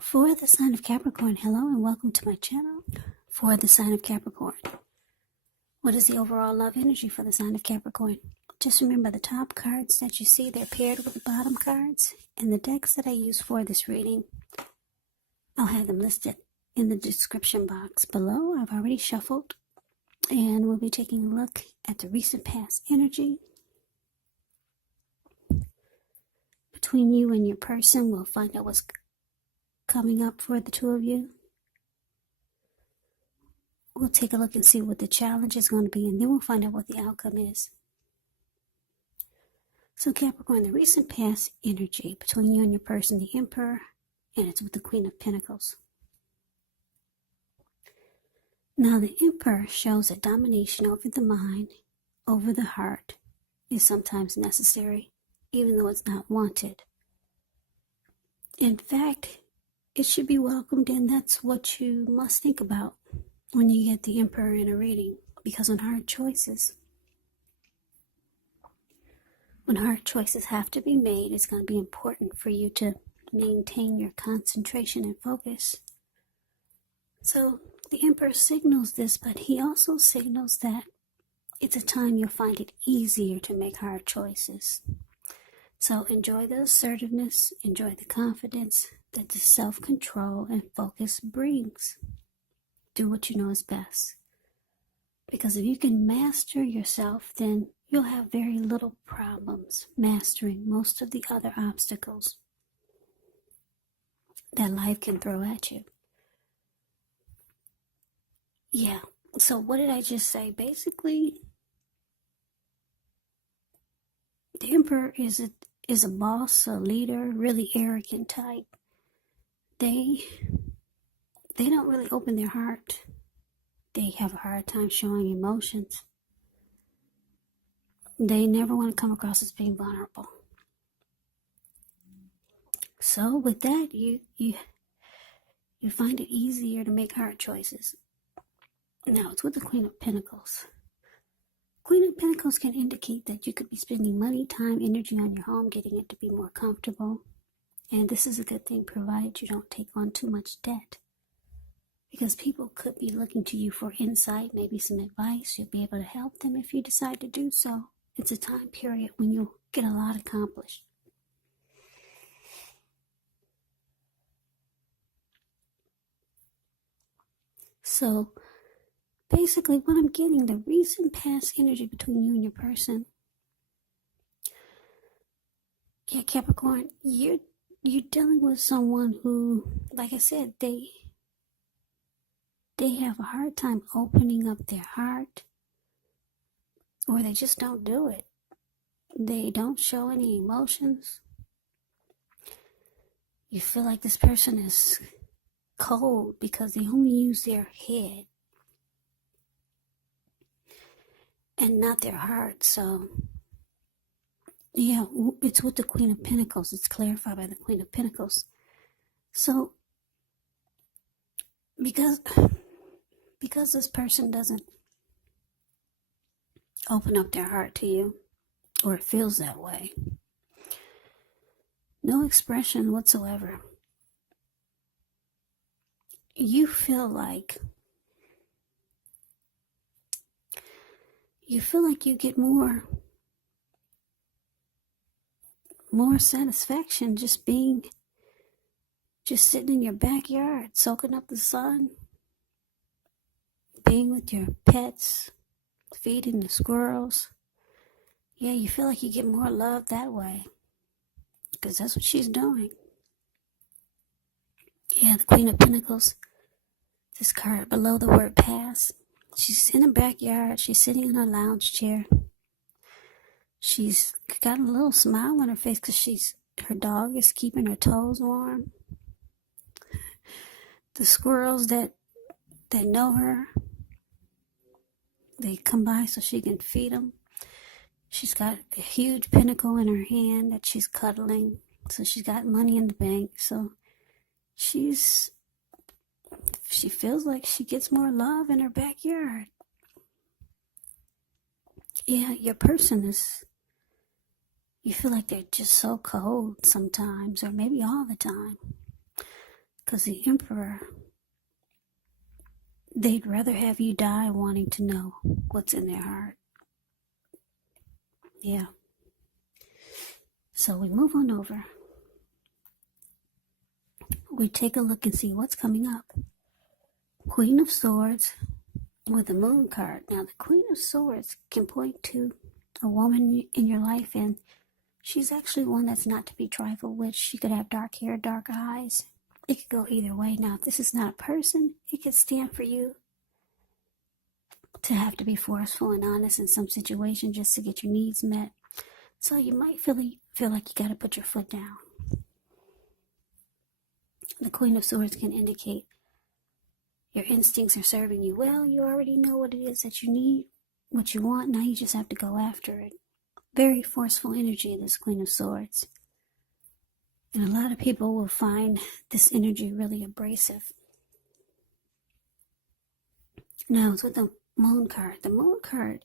For the sign of Capricorn, hello and welcome to my channel. For the sign of Capricorn, what is the overall love energy for the sign of Capricorn? Just remember the top cards that you see, they're paired with the bottom cards. And the decks that I use for this reading, I'll have them listed in the description box below. I've already shuffled and we'll be taking a look at the recent past energy between you and your person. We'll find out what's coming up for the two of you. We'll take a look and see what the challenge is going to be, and then we'll find out what the outcome is. So Capricorn, the recent past energy between you and your person, the Emperor, and it's with the Queen of Pentacles. Now the Emperor shows that domination over the mind, over the heart, is sometimes necessary, even though it's not wanted. In fact, it should be welcomed, and that's what you must think about when you get the Emperor in a reading. Because when hard choices have to be made, it's going to be important for you to maintain your concentration and focus. So the Emperor signals this, but he also signals that it's a time you'll find it easier to make hard choices. So enjoy the assertiveness, enjoy the confidence that the self-control and focus brings. Do what you know is best. Because if you can master yourself, then you'll have very little problems mastering most of the other obstacles that life can throw at you. Yeah, so what did I just say? Basically, the Emperor is a boss, a leader, really arrogant type. They don't really open their heart. They have a hard time showing emotions. They never want to come across as being vulnerable. So with that, you find it easier to make hard choices. Now it's with the Queen of Pentacles. Queen of Pentacles can indicate that you could be spending money, time, energy on your home, getting it to be more comfortable. And this is a good thing, provided you don't take on too much debt. Because people could be looking to you for insight, maybe some advice. You'll be able to help them if you decide to do so. It's a time period when you'll get a lot accomplished. So, basically what I'm getting, the recent past energy between you and your person. Yeah, Capricorn, you're dealing with someone who, like I said, they have a hard time opening up their heart, or they just don't do it. They don't show any emotions. You feel like this person is cold because they only use their head and not their heart. So, yeah, it's with the Queen of Pentacles. It's clarified by the Queen of Pentacles. So, because this person doesn't open up their heart to you, or it feels that way, no expression whatsoever, you feel like you get more satisfaction just sitting in your backyard, soaking up the sun, being with your pets, feeding the squirrels. Yeah, you feel like you get more love that way, because that's what she's doing. Yeah, the Queen of Pentacles, this card below the word pass. She's in her backyard. She's sitting in her lounge chair. She's got a little smile on her face because her dog is keeping her toes warm. The squirrels that know her, they come by so she can feed them. She's got a huge pinnacle in her hand that she's cuddling. So she's got money in the bank. So she feels like she gets more love in her backyard. Yeah, your person you feel like they're just so cold sometimes, or maybe all the time. Because the Emperor, they'd rather have you die wanting to know what's in their heart. Yeah. So we move on over. We take a look and see what's coming up. Queen of Swords with the Moon card. Now, the Queen of Swords can point to a woman in your life, and she's actually one that's not to be trifled with. She could have dark hair, dark eyes. It could go either way. Now, if this is not a person, it could stand for you to have to be forceful and honest in some situation just to get your needs met. So you might feel like you got to put your foot down. The Queen of Swords can indicate your instincts are serving you well. You already know what it is that you need, what you want. Now you just have to go after it. Very forceful energy, this Queen of Swords. And a lot of people will find this energy really abrasive. Now, it's with the Moon card. The Moon card,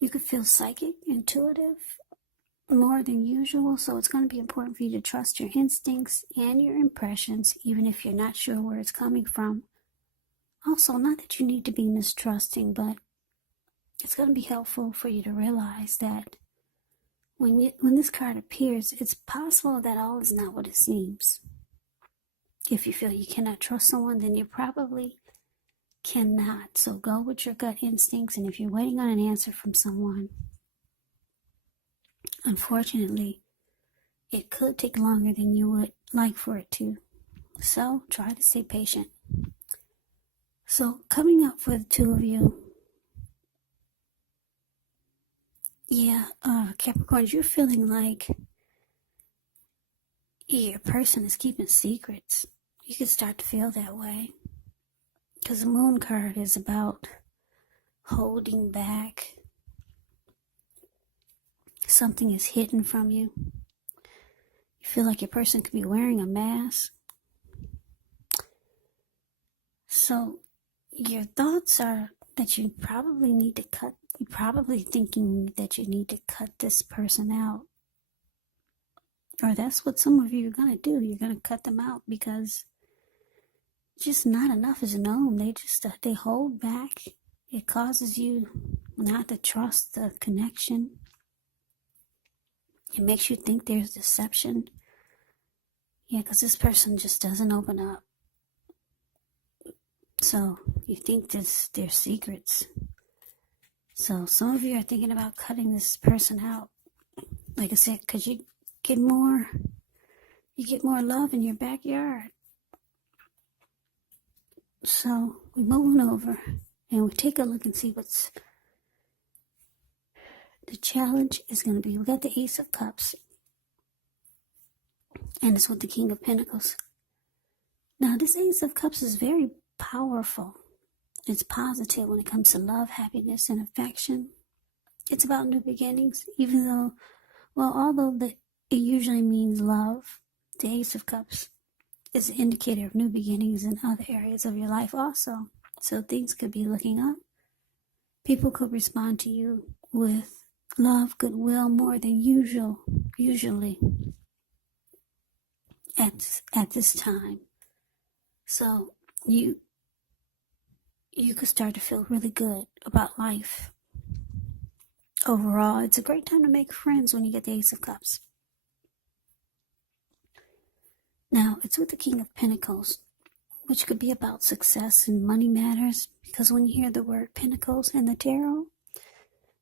you could feel psychic, intuitive, more than usual. So it's going to be important for you to trust your instincts and your impressions, even if you're not sure where it's coming from. Also, not that you need to be mistrusting, but it's going to be helpful for you to realize that when this card appears, it's possible that all is not what it seems. If you feel you cannot trust someone, then you probably cannot. So go with your gut instincts, and if you're waiting on an answer from someone, unfortunately, it could take longer than you would like for it to. So try to stay patient. So coming up for the two of you, Capricorns, you're feeling like your person is keeping secrets. You can start to feel that way. Because the Moon card is about holding back. Something is hidden from you. You feel like your person could be wearing a mask. So your thoughts are that you probably need to cut. You're probably thinking that you need to cut this person out. Or that's what some of you are going to do. You're going to cut them out because just not enough is known. They hold back. It causes you not to trust the connection. It makes you think there's deception. Yeah, because this person just doesn't open up. So you think there's secrets. So some of you are thinking about cutting this person out. Like I said, because you get more love in your backyard. So we're moving over and we take a look and see what's the challenge is going to be. We got the Ace of Cups, and it's with the King of Pentacles. Now this Ace of Cups is very powerful. It's positive when it comes to love, happiness, and affection. It's about new beginnings, even though, although it usually means love, the Ace of Cups is an indicator of new beginnings in other areas of your life also. So things could be looking up. People could respond to you with love, goodwill, more than usually at this time. So you could start to feel really good about life. Overall, it's a great time to make friends when you get the Ace of Cups. Now, it's with the King of Pentacles, which could be about success and money matters, because when you hear the word Pentacles in the tarot,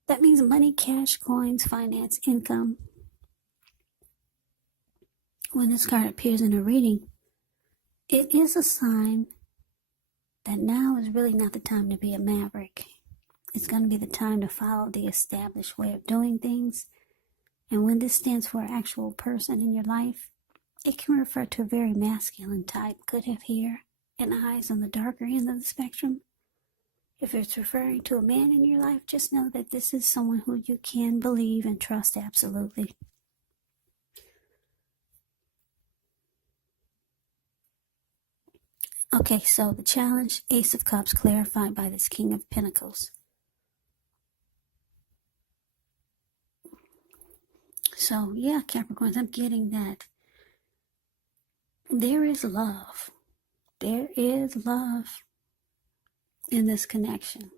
that means money, cash, coins, finance, income. When this card appears in a reading, it is a sign that now is really not the time to be a maverick. It's going to be the time to follow the established way of doing things. And when this stands for an actual person in your life, it can refer to a very masculine type. Could have hair and eyes on the darker end of the spectrum. If it's referring to a man in your life, just know that this is someone who you can believe and trust absolutely. Okay, so the challenge, Ace of Cups, clarified by this King of Pentacles. So, yeah, Capricorns, I'm getting that there is love. There is love in this connection.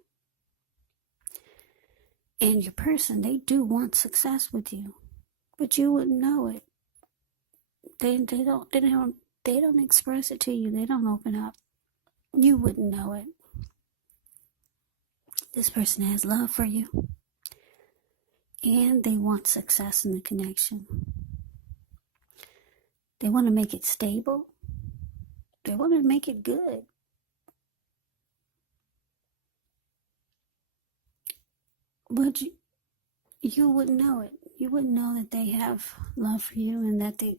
And your person, they do want success with you, but you wouldn't know it. They don't express it to you. They don't open up. You wouldn't know it. This person has love for you, and they want success in the connection. They want to make it stable. They want to make it good. But you wouldn't know it. You wouldn't know that they have love for you and that they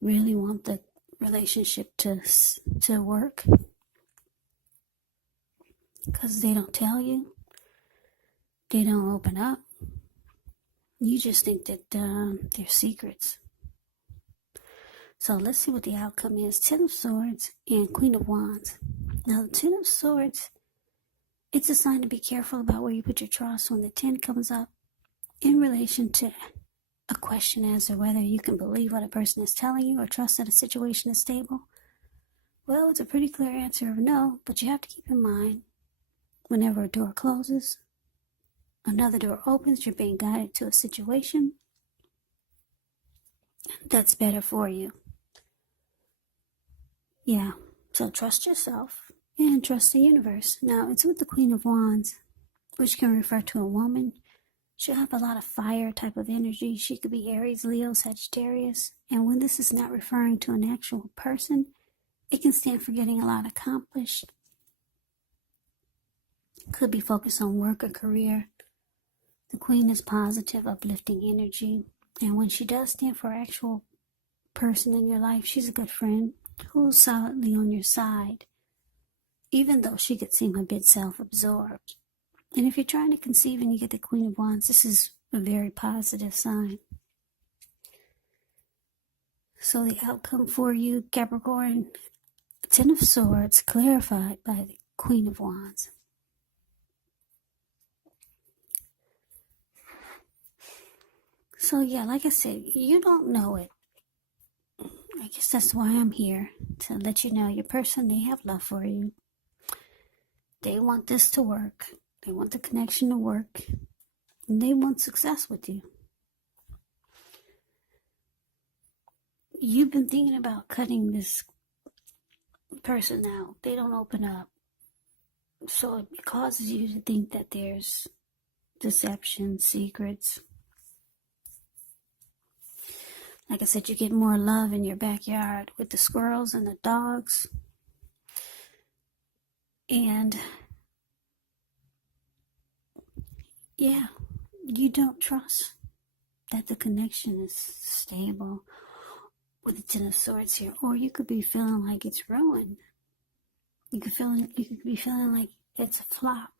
really want the relationship to work. Because they don't tell you. They don't open up. You just think that they're secrets. So let's see what the outcome is. 10 of Swords and Queen of Wands. Now the 10 of Swords, it's a sign to be careful about where you put your trust when the 10 comes up in relation to a question as to whether you can believe what a person is telling you or trust that a situation is stable. Well, it's a pretty clear answer of no, but you have to keep in mind, whenever a door closes, another door opens, you're being guided to a situation that's better for you. Yeah, so trust yourself and trust the universe. Now, it's with the Queen of Wands, which can refer to a woman. She'll have a lot of fire type of energy. She could be Aries, Leo, Sagittarius. And when this is not referring to an actual person, it can stand for getting a lot accomplished. Could be focused on work or career. The Queen is positive, uplifting energy. And when she does stand for an actual person in your life, she's a good friend who's solidly on your side, even though she could seem a bit self-absorbed. And if you're trying to conceive and you get the Queen of Wands, this is a very positive sign. So the outcome for you, Capricorn, 10 of Swords, clarified by the Queen of Wands. So yeah, like I said, you don't know it. I guess that's why I'm here, to let you know your person, they have love for you. They want this to work. They want the connection to work. And they want success with you. You've been thinking about cutting this person out. They don't open up. So it causes you to think that there's deception, secrets. Like I said, you get more love in your backyard with the squirrels and the dogs. And yeah, you don't trust that the connection is stable with the 10 of Swords here. Or you could be feeling like it's ruined. You could be feeling like it's a flop.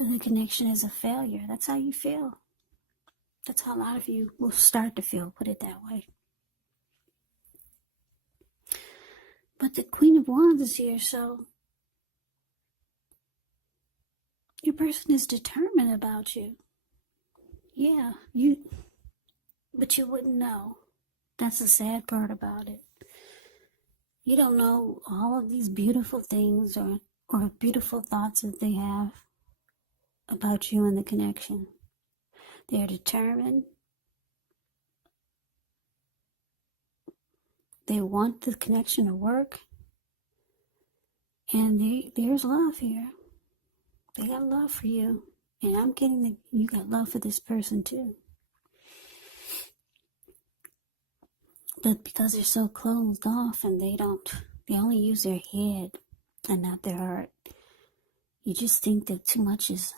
And the connection is a failure. That's how you feel. That's how a lot of you will start to feel, put it that way. But the Queen of Wands is here, so your person is determined about you. Yeah, but you wouldn't know. That's the sad part about it. You don't know all of these beautiful things or beautiful thoughts that they have about you and the connection. They're determined. They want the connection to work. And there's love here. They got love for you. And I'm getting that you got love for this person too. But because they're so closed off and they only use their head and not their heart, you just think that too much is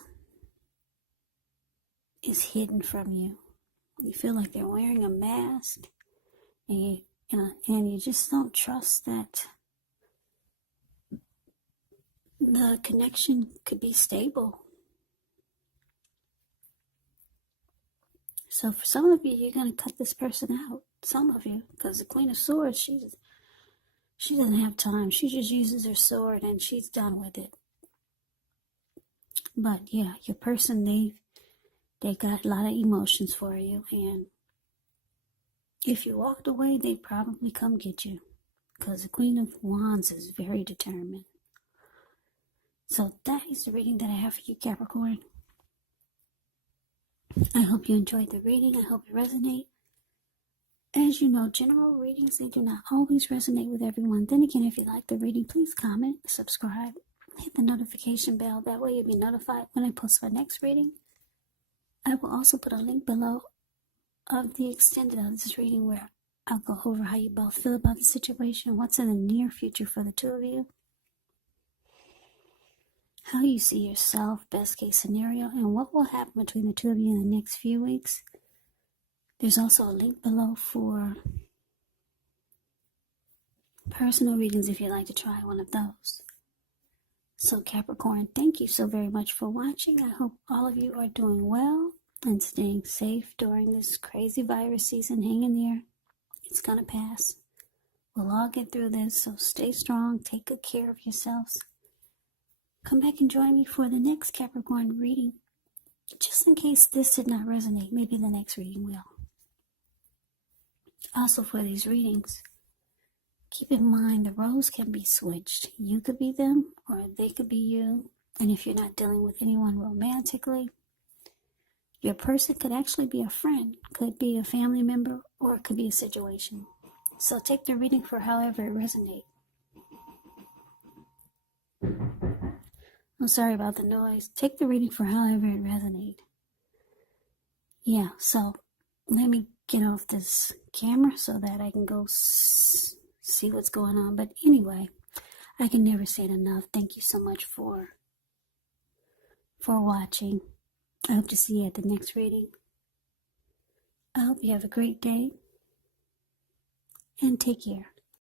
hidden from you. You feel like they're wearing a mask, and you just don't trust that the connection could be stable. So for some of you, you're going to cut this person out. Some of you, because the Queen of Swords, she doesn't have time. She just uses her sword and she's done with it. But yeah, your person, they got a lot of emotions for you, and If you walked away, they'd probably come get you, because the Queen of Wands is very determined. So that is the reading that I have for you, Capricorn. I hope you enjoyed the reading. I hope it resonates. As you know, general readings, they do not always resonate with everyone. Then again, if you like the reading, please comment, subscribe, hit the notification bell. That way you'll be notified when I post my next reading. I will also put a link below of the extended of this reading where I'll go over how you both feel about the situation, what's in the near future for the two of you, how you see yourself, best case scenario, and what will happen between the two of you in the next few weeks. There's also a link below for personal readings if you'd like to try one of those. So Capricorn, thank you so very much for watching. I hope all of you are doing well and staying safe during this crazy virus season. Hang in there. It's going to pass. We'll all get through this, so stay strong. Take good care of yourselves. Come back and join me for the next Capricorn reading. Just in case this did not resonate, maybe the next reading will. Also for these readings, keep in mind the roles can be switched. You could be them or they could be you. And if you're not dealing with anyone romantically, your person could actually be a friend, could be a family member, or it could be a situation. So take the reading for however it resonates. I'm sorry about the noise. Take the reading for however it resonates. Yeah, so let me get off this camera so that I can go see what's going on. But anyway, I can never say it enough. Thank you so much for watching. I hope to see you at the next reading. I hope you have a great day and take care.